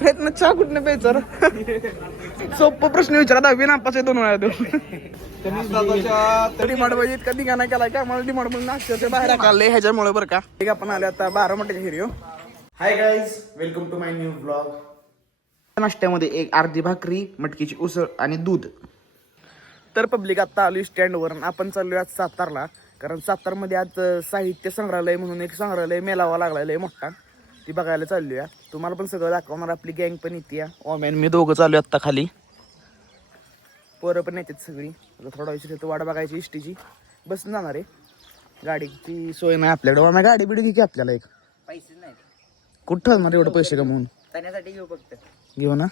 प्रयत्न चहा कुठनं प्यायचा रे? सोपं प्रश्न विचारा 10वी नापास आहे 2 वेळा देऊ. डिमांड पाहिजे इतका दिगाना केलाय का मला डिमांड म्हणून नाश्त्याच्या बाहेर काढले ह्याच्यामुळे बरं का. ठीक आपण आले आता 12 मोठ्याच्या हिरियो. Hi guys, welcome to my new blog. नाश्त्यामध्ये एक अर्धी भाकरी, मटकीची उसळ आणि दूध. तर पब्लिक आता आली स्टँडवर. आपण चाललोय आज सातारला, कारण सातारमध्ये आज साहित्य संग्रहालय म्हणून एक संग्रहालय मेलावा लागलाय मोठा, ती बघायला चाललोया. तुम्हाला पण सगळं दाखवणार. आपली गँग पण येते, ओमॅन मी दोघं चालू आत्ता खाली. पोरं पण येतात सगळी. आता थोडा विषय तर वाट बघायची इष्टीची. बसून जाणार आहे, गाडीची सोय नाही आपल्याकडे. ओम्या गाडी बिडी घे की आपल्याला एक. पैसेच नाही कुठं ठेवणार एवढं पैसे कमवून? त्यासाठी घेऊ फक्त. घेऊ ना.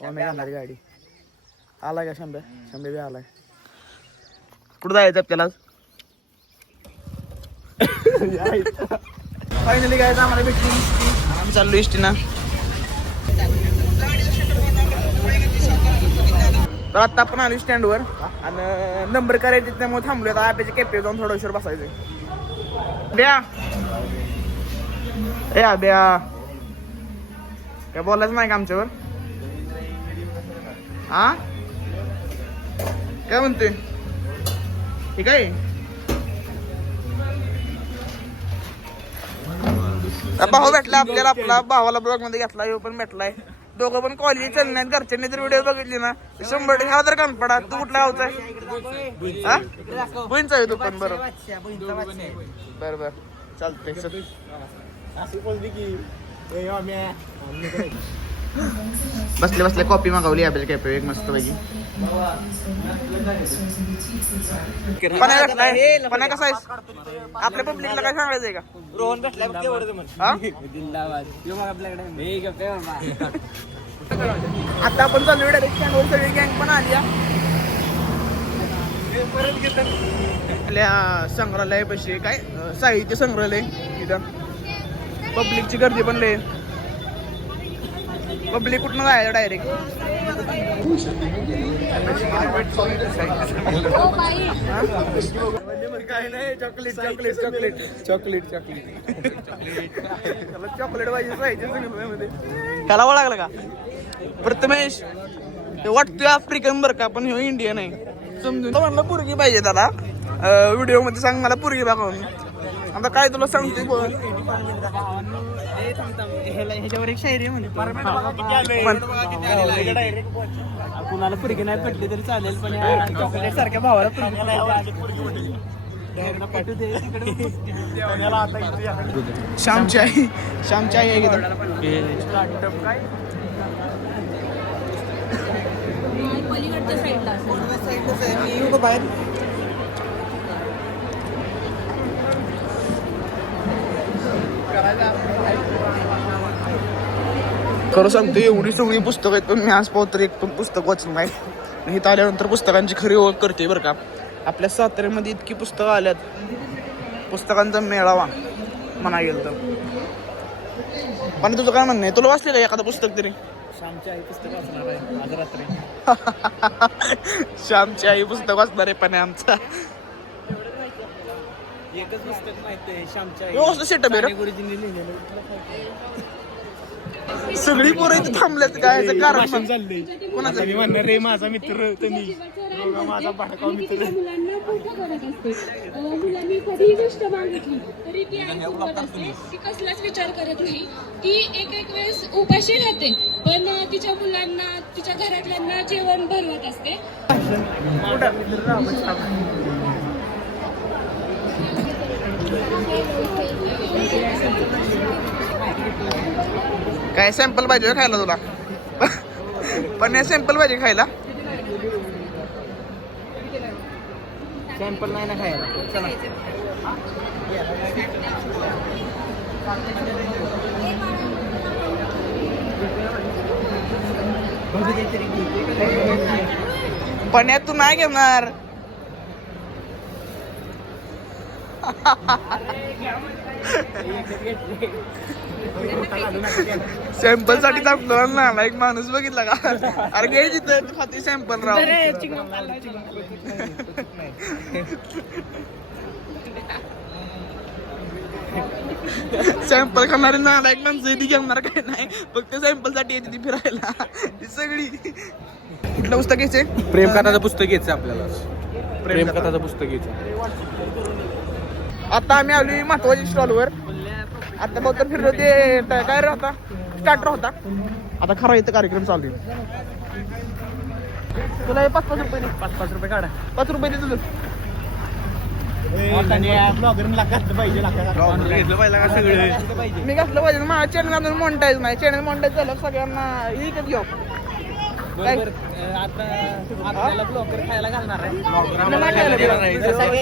ओम्या घेणार गाडी. आलाय का शंभ्या? शंभ्या बी आलाय. कुठं जायचं आपल्याला? फायनली काय आम्हाला भेटली इष्टी. आम्ही चाललो इष्टीना. तर आता आपण आलो स्टँडवर आणि नंबर करायचे त्यामुळे थांबलो. आता आपल्याच्या कॅफे जाऊन थोडा उशीर बसायचं. ब्या या ब्या काय बोलायचं नाही का आमच्यावर? हा काय म्हणतोय? ठीक आहे. भाऊ भेटला आपल्याला. आपला भावाला ब्लॉग मध्ये घेतला. ह्यो पण भेटलाय. दोघं पण कॉलेज चालण्यात. घरच्यांनी जर व्हिडिओ बघितली ना 100% ह्या तर काम पडा. तू कुठला होता? बहीणचा आहे तू पण? बरोबर बरं चालतंय. बसले बसले कॉपी मागवली आपल्या कॅफे एक मस्त पैकी. पणा कसा आहे? आपल्या पब्लिकला काय सांगायचंय का? रोहन भेटलाय बघ तेवढं म्हण. आता आपण चालू डायरेक्ट स्टँडवर. सगळी गँग पण आली. आपल्या संग्रहालय पैसे काय साहित्य संग्रहालय तिथं पब्लिकची गर्दी पण लय. पब्लिक कुठनं जायचं डायरेक्ट? काय नाही. Chocolate chocolate chocolate chocolate chocolate chocolate पाहिजे साहित्य संग्रहालयामध्ये. त्याला ओळखलं का प्रथमेश? वाटतोय आफ्रिकन बरं का, पण ह्यो इंडियन आहे समजून. म्हणलं पोरगी पाहिजे त्याला. व्हिडिओ मध्ये सांग मला पोरगी दाखवून. आता काय तुला सांगतोय बोल. ह्याच्यावर एक शायरी म्हणे, कुणाला पोरगी नाही पटली तरी चालेल पण चॉकलेट सारख्या भावाला श्यामची आई. श्यामची आई आहे काय बाहेर? खरं सांगतो एवढी सगळी पुस्तकं आहेत पण मी आज पाहतो एक पण पुस्तक वाचलं नाही. इथं आल्यानंतर पुस्तकांची खरी ओळख करते बरं का. आपल्या साताऱ्यामध्ये इतकी पुस्तकं आल्यात. पुस्तकांचा मेळावा म्हणा गेलं तर. पण तुझं काय म्हणणं आहे? तुला वाचलेलं आहे एखादं पुस्तक तरी? श्यामची आई पुस्तक वाचणार आहे आज रात्री. श्यामची आई पुस्तक वाचणार आहे पण आमचा एकच पुस्तक माहिती आहे श्यामची आई. सेटअप आहे गुरुजींनी लिहिलेलं. सगळी पोरं इथे थांबल्यात. काय कारण चाललंय कोणाचं? मी म्हणणार रे माझा मित्र तुम्ही माझा भाडकाव मित्र. मुलांना मोठं करत असते. मुलांनी कधीही गोष्ट मागितली तरी ती आई चुकत असते. ती कसलाच विचार करत नाही. ती एक वेळेस उपाशी राहते पण तिच्या मुलांना तिच्या घरातल्यांना जेवण भरवत असते. काय सॅम्पल पाहिजे खायला तुला? पण सॅम्पल पाहिजे खायला. सॅम्पल नाही ना खायला. चला पण तू नाही घेणार. सॅम्पल साठी थांबलो ना. एक माणूस बघितला का? अरे घे तिथं खाते सॅम्पल राव. सॅम्पल करणारे नालायक माणसं ती घेणार काय नाही फक्त सॅम्पल साठी येते ती फिरायला ती सगळी. कुठलं पुस्तक घ्यायचंय? प्रेमकथाचं पुस्तक घ्यायचं आपल्याला. प्रेमकथाचं पुस्तक घ्यायचं. आता आम्ही आलोय महत्वाच्या स्टॉलवर. आता बहुत फिरलो ते काय होता स्टार्टर होता. आता खरा इथं कार्यक्रम चालू आहे. तुला हे 5-5 रुपये दे. 5 रुपये काढा. 5 रुपये दे तुझं. ब्लॉगरला घातलं पाहिजे घेतलं पाहिजे का सगळे. मी घातलं पाहिजे माझ्या चॅनल मॉनिटाईज नाही. चॅनल मॉनिटाईज झालं सगळ्यांना विकत घेऊ. काय? आता आपल्याला ब्लॉगर खायला घालणार आहे.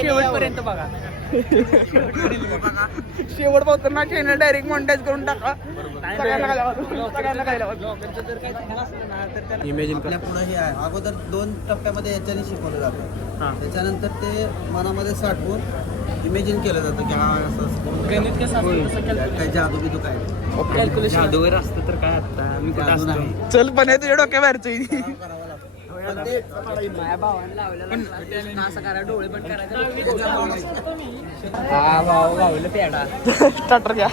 शेवटपर्यंत बघा. शेवट पावताना चॅनल डायरेक्ट मॉनिटाईज करून टाका. सगळ्यांना खायला इमेजिन आपल्या पुढे हे आहे. अगोदर 2 टप्प्यामध्ये याच्याने शिकवलं जातं. त्याच्यानंतर ते मनामध्ये साठवून इमेजिन केलं जातं की हा असं गणित कसं असतं काय जादू बिदू काय कॅल्क्युलेशन जादूवर असतं तर काय आता मी कुठं जादू नाही. चल पण हे तुझ्या डोक्या बाहेरचं करावं लागतं. पण ते माझ्या भावाने लावलेला असं करा डोळे पण करायचं. पेडा स्टार्टर घ्या.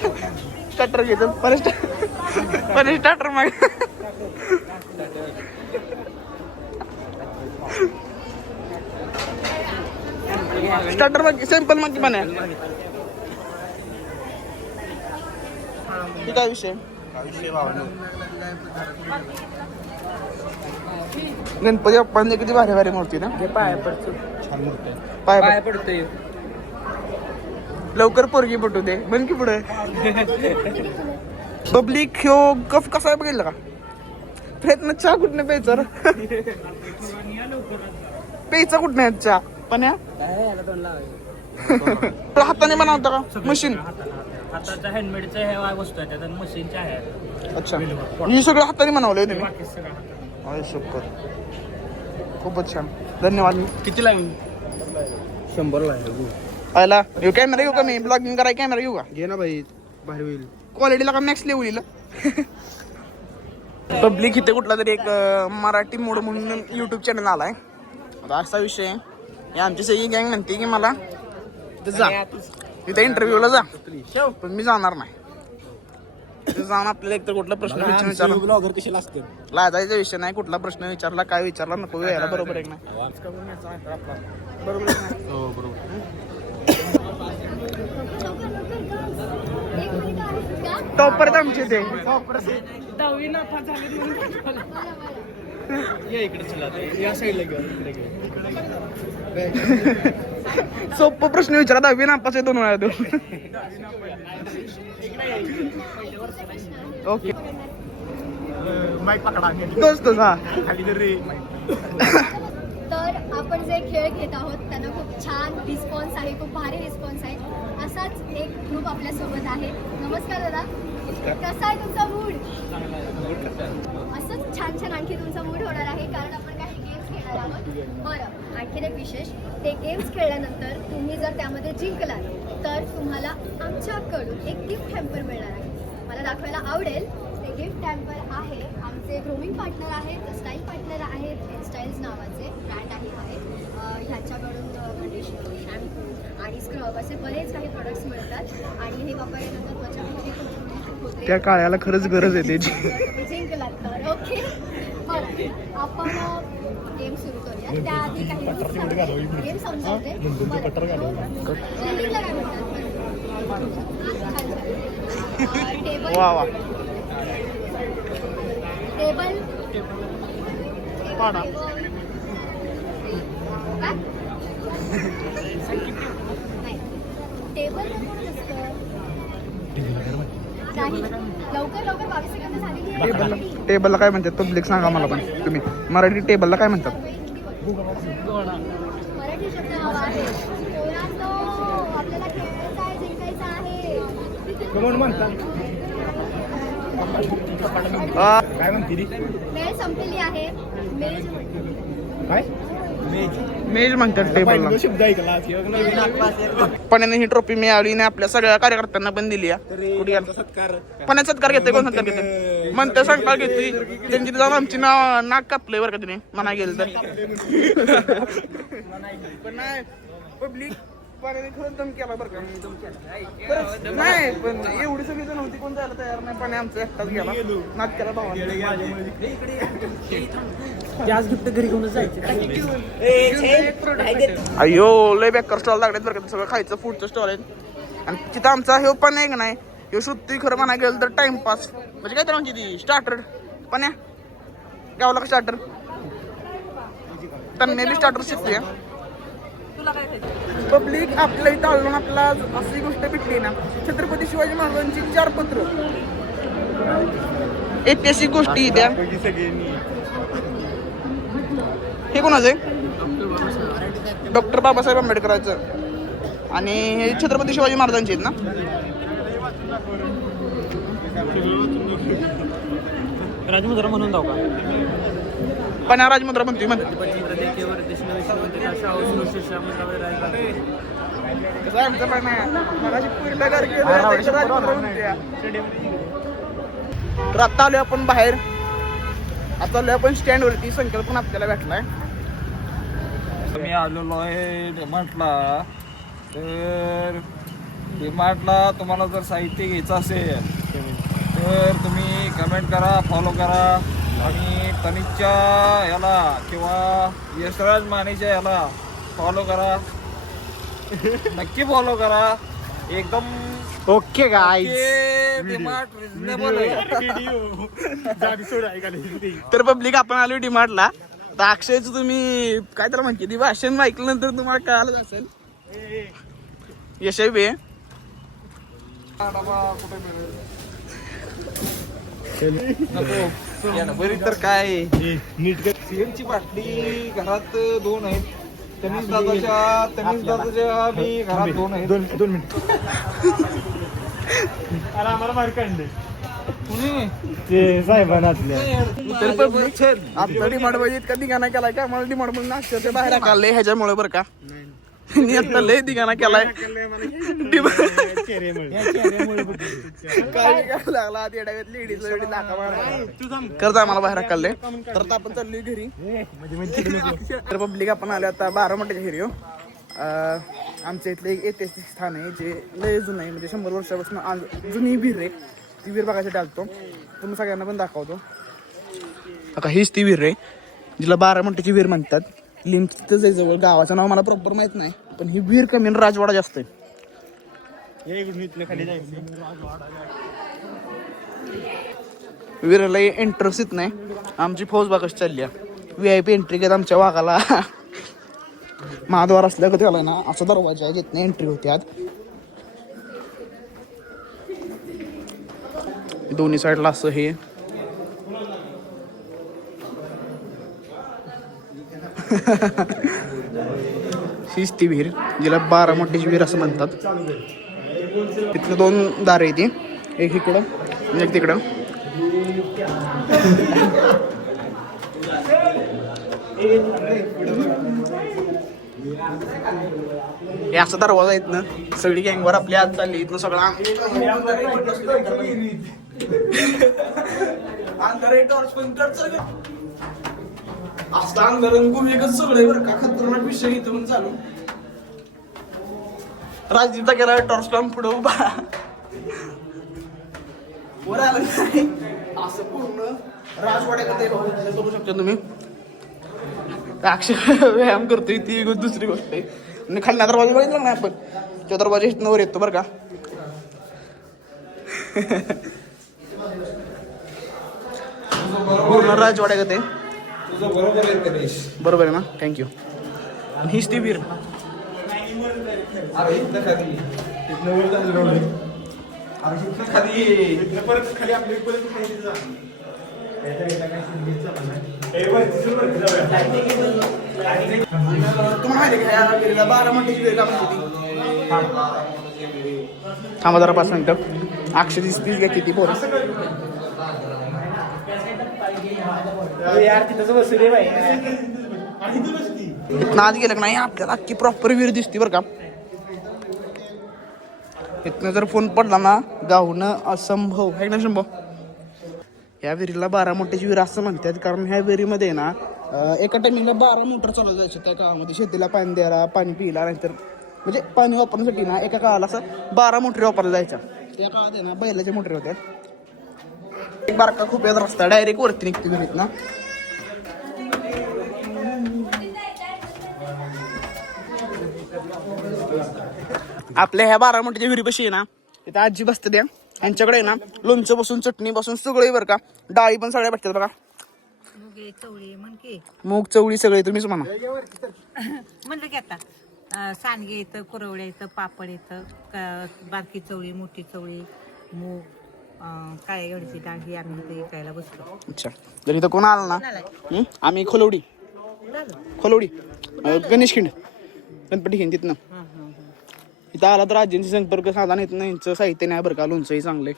स्टार्टर घ्यायचं पण स्टार्टर माग स्टार्टर मग सिंपल मग पण काय विषय गणपती बाप्पांनी किती भारी भारी मूर्ती ना. पाया पडतो पाय पडतोय. लवकर पोरगी पटू दे बन की पुढे. पब्लिक ह्यो कफ कसा आहे बघितलं का. प्रयत्न चहा कुठनं प्यायचा प्यायचा कुठनं आहे चहा पण हाताने बनवता का मशीन. हाताच्या हँडमेडच्या ह्या वस्तू आहेत त्यात मशीनच्या आहेत. अच्छा ही सगळं हाताने बनवलंय तुम्ही. अरे शुक्र खूपच छान धन्यवाद. किती लागेल? 100 लागेल. आयला येऊ कॅमेरा घेऊ का मी ब्लॉगिंग करायला कॅमेरा घेऊ का. घे ना भाई भारी होईल. क्वालिटीला का मॅक्स लेवलीला. पब्लिक इथे कुठला तरी एक मराठी मोड म्हणून युट्यूब चॅनल आलाय. आता असा विषय आहे आमची सगळी गँग म्हणते की मला जा तिथे इंटरव्ह्यूला जा पण मी जाणार नाही. तिथे जाऊन आपल्याला एकतर कुठला प्रश्न विचारला ब्लॉगर कशाला असतं. लाजायचा विषय नाही. कुठला प्रश्न विचारला काय विचारला नको यायला बरोबर आहे नाही. बरोबर आहे नाही. हो बरोबर. टॉपर आमचे ते या साईडला सोपं प्रश्न विचारा 10वी नापास आहे 2 वेळा देऊ. ओके माईक पकडा तोच हा. तर आपण जे खेळ घेत आहोत त्यांना खूप छान रिस्पॉन्स आहे. खूप भारी रिस्पॉन्स आहे. असाच एक ग्रुप आपल्यासोबत आहे. नमस्कार दादा. कसा आहे तुमचा मूड? असंच छान छान आणखी तुमचा मूड होणार आहे कारण आपण काही गेम्स खेळणार आहोत. बरं आणखीन एक विशेष ते गेम्स खेळल्यानंतर तुम्ही जर त्यामध्ये जिंकलात तर तुम्हाला आमच्याकडून एक गिफ्ट हॅम्पर मिळणार आहे. मला दाखवायला आवडेल. ते गिफ्ट हॅम्पर आहे आमचे ग्रोमिंग पार्टनर आहेत स्टाईल पार्टनर आहेत हेअरस्टाईल्स नावाचे ब्रँड आहे ह्यांच्याकडून कंडिशनर शॅम्पू आणि स्क्रब असे बरेच काही प्रोडक्ट्स मिळतात आणि हे वापरल्यानंतर त्वचा खूप होते. त्या काळ्याला खरंच गरज आहे त्याची. जिंकलात तर ओके. बरं आपण गेम सुरू करूया. त्याआधी काही गेम समजावते. टेबल वा वा टेबल पाडा. टेबल नाही लवकर 22 सेकंद झालेली आहे. टेबलला काय म्हणतात पब्लिक सांगा मला पण तुम्ही मराठी टेबलला काय म्हणतात. मराठी शब्द हवा आहे. पोरांनो, आपल्याला खेळायचं आहे जिंकायचं आहे. काय म्हणते ती? वेळ संपलेली आहे. मेज काय मेज म्हणतात टेबलला. शब्द ऐकला पण ही ट्रॉफी मिळाली आणि आपल्या सगळ्या कार्यकर्त्यांना पण दिली आहे. कुठे गेला सत्कार पण सत्कार घेते कोण सत्कार घेते म्हणते सत्कार घेतोय त्यांची जाऊन आमची नाक कापलंय बरं का तिने म्हणा गेलं तर. पण नाही पब्लिक पाण्याने खरंच दम केला बरं का खरंच नाही पण एवढी सगळी जण होती कोण जायला तयार नाही पाणी आमचा एकटाच गेला नाच केला भावाने अयो लय बेकार स्टॉल लागलेत बरं का सगळं खायचं फूडचं स्टॉल आहे आणि तिथं आमचा हे पण आहे का नाही हे शुद्धी खरं म्हणायला गेलं तर टाइमपास म्हणजे काय तर म्हणजे ती स्टार्टर पण गावला का स्टार्टर त्यांनी बी स्टार्टर शिकतोय पब्लिक आपल्या इथं आलो आपल्याला अशी गोष्ट भेटली ना छत्रपती शिवाजी महाराजांची 4 पत्र ऐतिहासिक गोष्टी त्या हे कोणाचं आहे डॉक्टर बाबासाहेब आंबेडकरांचं आणि हे छत्रपती शिवाजी महाराजांचे आहेत ना राजमुद्रा म्हणून जाऊ का पण राजमुद्रा म्हणतोय म्हणते कसं आमचं पण मगाशी पूर्ण घर केलं राजमुद्रा म्हणतोय. तर आता आलोय आपण बाहेर आता आलोय आपण स्टँड वरती संकल्प पण आपल्याला भेटलाय मी आलेलो आहे डिमार्टला तर डिमार्टला तुम्हाला जर साहित्य घ्यायचं असेल तर तुम्ही कमेंट करा फॉलो करा आणि तनिषच्या याला किंवा यशराज मानेच्या याला फॉलो करा नक्की फॉलो करा एकदम ओके गाईज डिमार्ट रिजनेबल आहे तर पब्लिक आपण आलो डिमार्टला तर अक्षयचं तुम्ही काय त्याला म्हणते ती भाषण ऐकल्यानंतर तुम्हाला कळालंच असेल यशवी आहे बरी तर काय सीएमची बाटली घरात 2 आहेत तनिष दादाच्या बी घरात 2 आहेत 2 मिनिट आम्हाला मार्क आणले ते साहेबांना तर पब्लिक आपल्या डिमांड मध्ये इतका दिगाणा केलाय का मला डिमांड म्हणून नाश्त्याच्या बाहेर काढले ह्याच्यामुळे बरं का मी आता लय दिगाणा केलाय काय लागला लेडीज करता मला बाहेर काढले तर आता आपण चाललोय घरी तर पब्लिक आपण आलो आता 12 घरी आमच्या इथलं एक ऐतिहासिक स्थान आहे जे लय जुनं आहे म्हणजे 100 वर्षापासून जुनी विहीर आहे ती विहीर बघायसाठी आलतो तुम्ही सगळ्यांना पण दाखवतो आता हीच ती विहीर आहे जिला 12 विहीर म्हणतात लिंब तिथंच आहे जवळ गावाचं नाव मला प्रॉपर माहित नाही पण ही विहीर कमी आणि राजवाडा जास्त आहे विहीरला एंट्रन्स येत नाही आमची फौज बघा कशी चालली VIP एंट्री घेत आमच्या वाघाला महाद्वार असल्या का त्याला ना असा दरवाजा घेत नाही एंट्री होते आत दोन्ही साईडला असं हे हीच ती विहीर जिला 12 विहीर असं म्हणतात तिथलं 2 दार आहे ती एक इकडं एक तिकडं हे असा दरवाजा आहेत ना सगळी गँगवर आपली आत चालली इथनं सगळा सगळे बरं का खतरनाक विषय इथून चालू राजदीपचा गेला टॉर्च लावून पुढे उभा वर आलं नाही असं पूर्ण राजवाड्यामध्ये बघू शकता तुम्ही अक्षय व्यायाम करतोय ती दुसरी गोष्ट आहे आणि खाली दरवाजा बघितला ना आपण त्या दरवाजा इथनं वर येतो बरं का पूर्ण राजवाड्यात आहे तुझं बरोबर आहे तनिष बरोबर आहे ना थँक्यू हीच ती वीर थांबा जरा 5 मिनिटं अक्षय दिसतील का किती पोर इथनं आज गेलं का नाही आपल्याला अख्खी प्रॉपर विहीर दिसते बरं का इथनं जर फोन पडला ना गावणं असंभव आहे ना शंभव ह्या विहिरीला 12 विहीर असं म्हणतात कारण ह्या विहिरीमध्ये ना एका टायमिंगला 12 मोटर चालू जायचं त्या गावामध्ये शेतीला पाणी द्यायला पाणी पिला नाहीतर म्हणजे पाणी वापरण्यासाठी ना एका काळाला असं 12 मोटरी वापरल्या जायच्या. त्या काळात आहे ना बैलाच्या मोटरी होत्या. एक बारका खूप येत रस्ता डायरेक्ट वरती निघते घरीत ना. आपल्या ह्या 12 मोठीच्या विहिरीपाशी आहे ना तिथे आजी बसते त्या. यांच्याकडे आहे ना लोणचं बसून चटणी बसून सगळे बरं का. डाळी पण सगळ्या भेटतात बघा. मूग चवळी सगळे तुम्हीच म्हणा. म्हणलं की आता सांडगे येतं, कुरवड्या येतं, पापड येतं, बारकी चवळी, मोठी चवळी, मूग, काळ्या एवढीची डाळ ही आम्ही इथे विकायला बसलो. अच्छा जर इथं कोण आलं ना आम्ही खोलवडी गणेश खिंड गणपती खिंड तिथनं इथं आला तर आजींची संपर्क साधा नाही ना. यांचं साहित्य नाही बरं का. लोणचंही चांगले.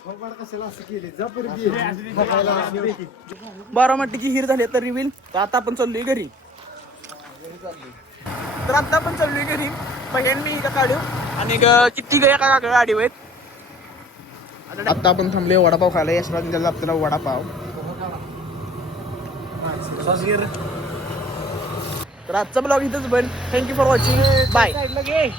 12 मट्टीची हिर झाली तर रिव्हील. तर आता आपण चाललोय घरी. तर आता आपण चाललोय घरी. पहिल्यांदा एका काढू आणि किती एका गाडी आहेत. आता आपण थांबले वडापाव खायला. यशराज त्याला आपल्याला वडापाव. तर आजचा ब्लॉग इथंच बन. Thank you for watching. बाय.